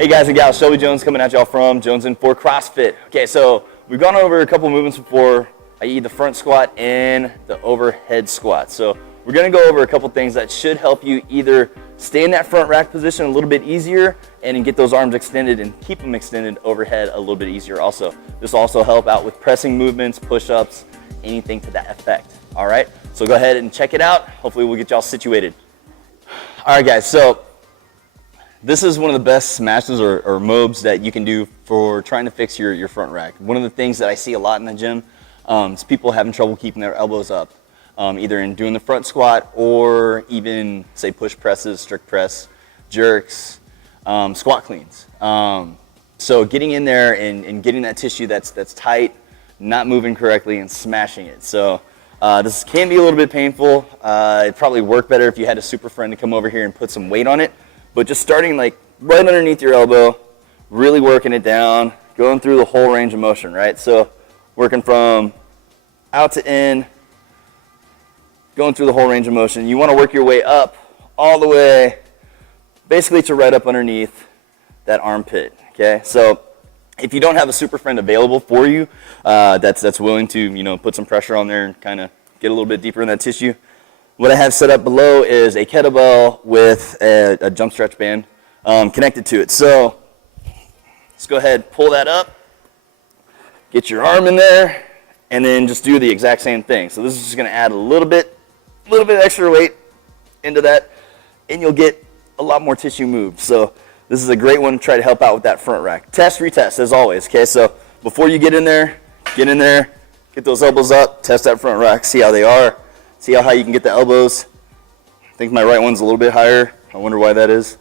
Hey guys and gals, Shelby Jones coming at y'all from JonesN for CrossFit. Okay, so we've gone over a couple movements before, i.e. the front squat and the overhead squat. So we're gonna go over a couple things that should help you either stay in that front rack position a little bit easier and get those arms extended and keep them extended overhead a little bit easier also. This will also help out with pressing movements, push-ups, anything to that effect. All right, so go ahead and check it out. Hopefully we'll get y'all situated. All right guys, so this is one of the best smashes or mobs that you can do for trying to fix your front rack. One of the things that I see a lot in the gym is people having trouble keeping their elbows up, either in doing the front squat or even say push presses, strict press, jerks, squat cleans. So getting in there and getting that tissue that's tight, not moving correctly, and smashing it. So this can be a little bit painful. It'd probably work better if you had a super friend to come over here and put some weight on it. But just starting like right underneath your elbow, really working it down, going through the whole range of motion, right? So working from out to in, going through the whole range of motion. You want to work your way up all the way, basically to right up underneath that armpit, okay? So if you don't have a super friend available for you that's willing to, put some pressure on there and kind of get a little bit deeper in that tissue, what I have set up below is a kettlebell with a jump stretch band connected to it. So let's go ahead, pull that up, get your arm in there, and then just do the exact same thing. So this is just going to add a little bit extra weight into that, and you'll get a lot more tissue moved. So this is a great one to try to help out with that front rack. Test, retest, as always. Okay, so before you get in there, get those elbows up, test that front rack, see how they are. See how high you can get the elbows. I think my right one's a little bit higher. I wonder why that is.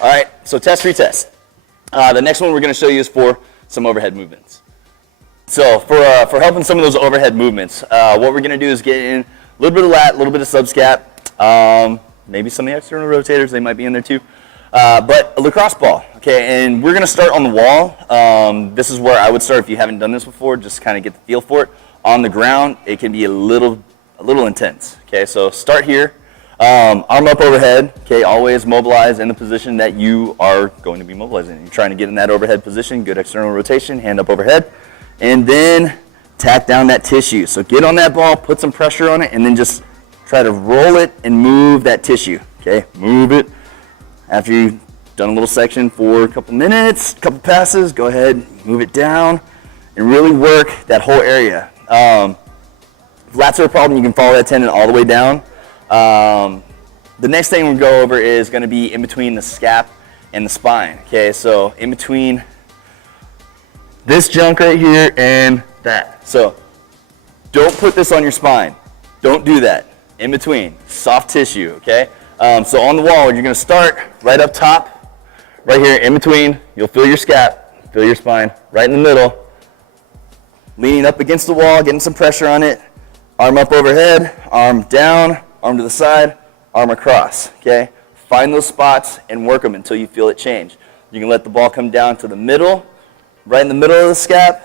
All right, so test, retest. The next one we're gonna show you is for some overhead movements. So for helping some of those overhead movements, what we're gonna do is get in a little bit of lat, a little bit of subscap, maybe some of the external rotators, they might be in there too. But a lacrosse ball, okay, and we're gonna start on the wall. This is where I would start if you haven't done this before, just kind of get the feel for it. On the ground, it can be a little intense, okay? So start here, arm up overhead, okay? Always mobilize in the position that you are going to be mobilizing. You're trying to get in that overhead position, good external rotation, hand up overhead, and then tack down that tissue. So get on that ball, put some pressure on it, and then just try to roll it and move that tissue, okay? Move it. After you've done a little section for a couple minutes, a couple passes, go ahead, move it down, and really work that whole area. If lats are a problem, you can follow that tendon all the way down. The next thing we'll go over is going to be in between the scap and the spine. Okay, so in between this junk right here and that. So don't put this on your spine. Don't do that. In between, soft tissue. Okay. So on the wall, you're going to start right up top, right here in between. You'll feel your scap, feel your spine, right in the middle. Leaning up against the wall, getting some pressure on it. Arm up overhead, arm down, arm to the side, arm across, okay? Find those spots and work them until you feel it change. You can let the ball come down to the middle, right in the middle of the scap.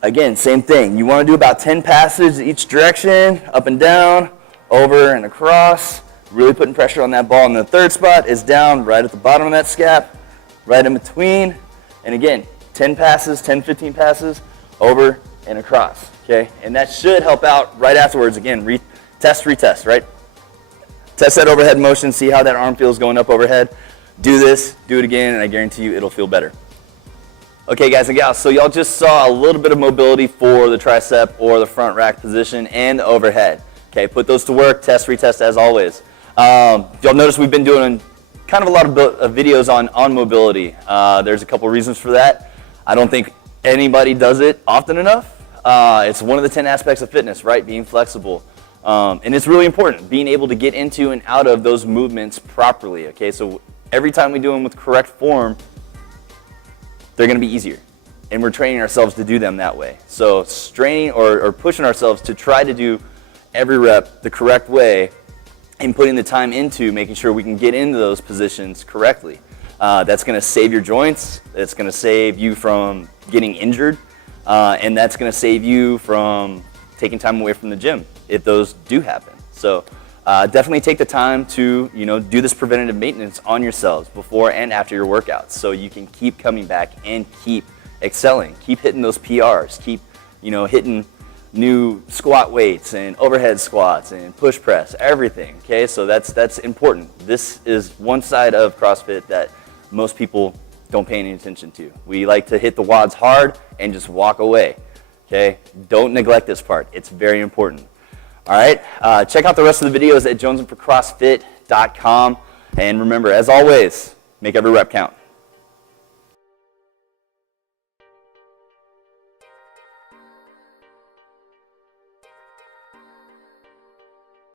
Again, same thing. You want to do about 10 passes each direction, up and down, over and across. Really putting pressure on that ball. And the third spot is down right at the bottom of that scap, right in between. And again, 10 passes, 10, 15 passes, over and across, okay? And that should help out right afterwards. Again, test, retest, right? Test that overhead motion, see how that arm feels going up overhead. Do this, do it again, and I guarantee you it'll feel better. Okay, guys and gals, so y'all just saw a little bit of mobility for the tricep or the front rack position and the overhead. Okay, put those to work, test, retest as always. Y'all notice we've been doing kind of a lot of videos on mobility. There's a couple reasons for that. I don't think anybody does it often enough. It's one of the 10 aspects of fitness, right? Being flexible. And it's really important, being able to get into and out of those movements properly, okay? So every time we do them with correct form, they're gonna be easier. And we're training ourselves to do them that way. So straining or pushing ourselves to try to do every rep the correct way and putting the time into making sure we can get into those positions correctly. That's gonna save your joints, it's gonna save you from getting injured, and that's gonna save you from taking time away from the gym if those do happen. So definitely take the time to do this preventative maintenance on yourselves before and after your workouts, so you can keep coming back and keep excelling, keep hitting those PRs, keep hitting new squat weights and overhead squats and push press, everything. Okay, so that's important. This is one side of CrossFit that most people don't pay any attention to. We like to hit the WODs hard and just walk away. Okay, don't neglect this part. It's very important. All right, check out the rest of the videos at JonesNforCrossFit.com, and remember, as always, make every rep count.